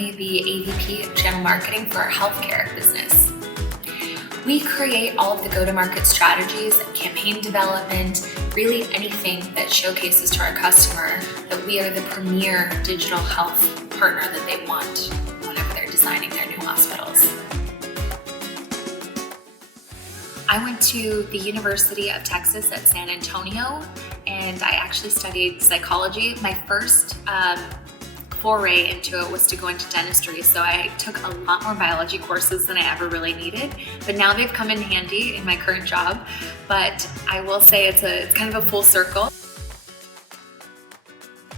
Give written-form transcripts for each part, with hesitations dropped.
currently the AVP of Channel Marketing for our healthcare business. We create all of the go-to-market strategies, campaign development, really anything that showcases to our customer that we are the premier digital health partner that they want whenever they're designing their new hospitals. I went to the University of Texas at San Antonio, and I actually studied psychology. My first foray into it was to go into dentistry, so I took a lot more biology courses than I ever really needed, but now they've come in handy in my current job. But I will say it's kind of a full circle.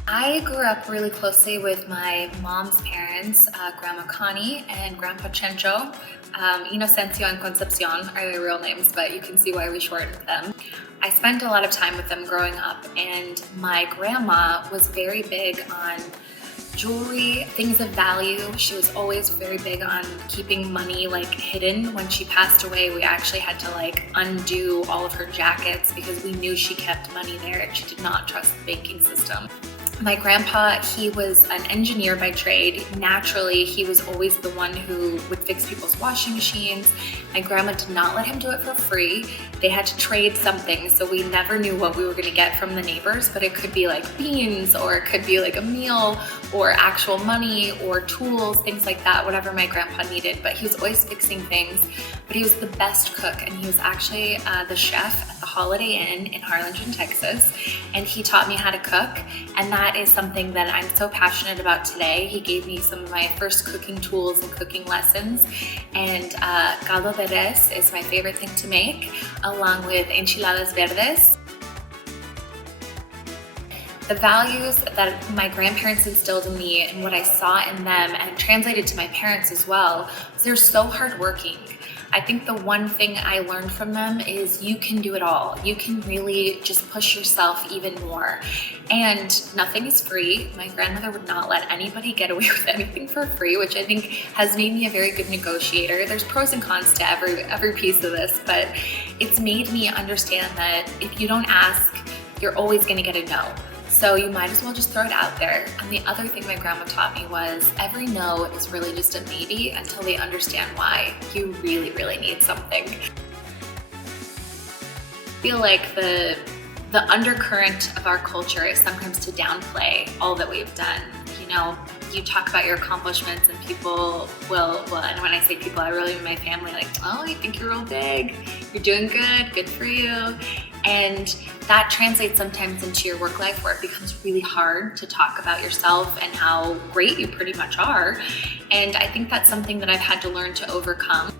I grew up really closely with my mom's parents, Grandma Connie and Grandpa Chencho. Inocencio and Concepcion are their real names, but you can see why we shortened them. I spent a lot of time with them growing up, and my grandma was very big on jewelry, things of value. She was always very big on keeping money hidden. When she passed away, we actually had to undo all of her jackets because we knew she kept money there and she did not trust the banking system. My grandpa, he was an engineer by trade. Naturally, he was always the one who would fix people's washing machines. My grandma did not let him do it for free. They had to trade something, so we never knew what we were going to get from the neighbors, but it could be beans, or it could be a meal, or actual money, or tools, things like that, whatever my grandpa needed. But he was always fixing things. But he was the best cook, and he was actually the chef at the Holiday Inn in Harlingen, Texas, and he taught me how to cook, and that is something that I'm so passionate about today. He gave me some of my first cooking tools and cooking lessons, and caldo de res is my favorite thing to make, along with enchiladas verdes. The values that my grandparents instilled in me and what I saw in them and translated to my parents as well, they're so hardworking. I think the one thing I learned from them is you can do it all. You can really just push yourself even more. And nothing is free. My grandmother would not let anybody get away with anything for free, which I think has made me a very good negotiator. There's pros and cons to every piece of this, but it's made me understand that if you don't ask, you're always gonna get a no. So you might as well just throw it out there. And the other thing my grandma taught me was every no is really just a maybe until they understand why you really, really need something. I feel like the undercurrent of our culture is sometimes to downplay all that we've done. You talk about your accomplishments and people will, and when I say people, I really mean my family, oh, you think you're real big, you're doing good for you. And that translates sometimes into your work life where it becomes really hard to talk about yourself and how great you pretty much are. And I think that's something that I've had to learn to overcome.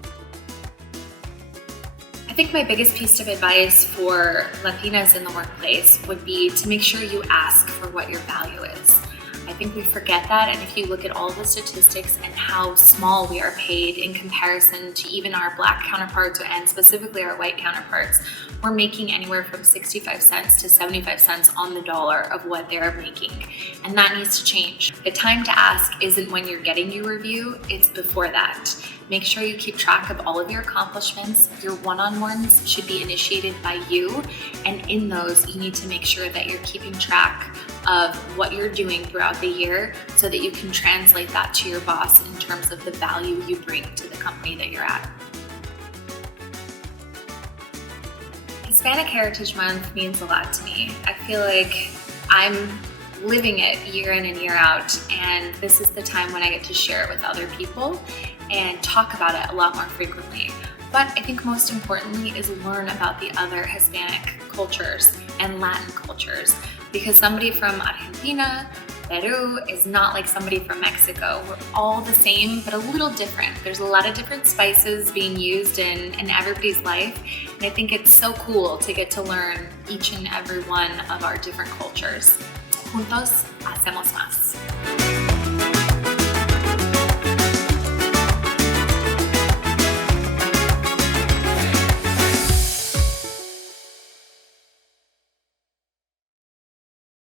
I think my biggest piece of advice for Latinas in the workplace would be to make sure you ask for what your value is. I think we forget that, and if you look at all the statistics and how small we are paid in comparison to even our Black counterparts and specifically our white counterparts, we're making anywhere from 65 cents to 75 cents on the dollar of what they're making, and that needs to change. The time to ask isn't when you're getting your review, it's before that. Make sure you keep track of all of your accomplishments. Your one-on-ones should be initiated by you, and in those, you need to make sure that you're keeping track of what you're doing throughout the year so that you can translate that to your boss in terms of the value you bring to the company that you're at. Hispanic Heritage Month means a lot to me. I feel like I'm living it year in and year out, and this is the time when I get to share it with other people and talk about it a lot more frequently. But I think most importantly is learn about the other Hispanic cultures and Latin cultures, because somebody from Argentina, Peru is not like somebody from Mexico. We're all the same, but a little different. There's a lot of different spices being used in everybody's life, and I think it's so cool to get to learn each and every one of our different cultures. Juntos, hacemos más.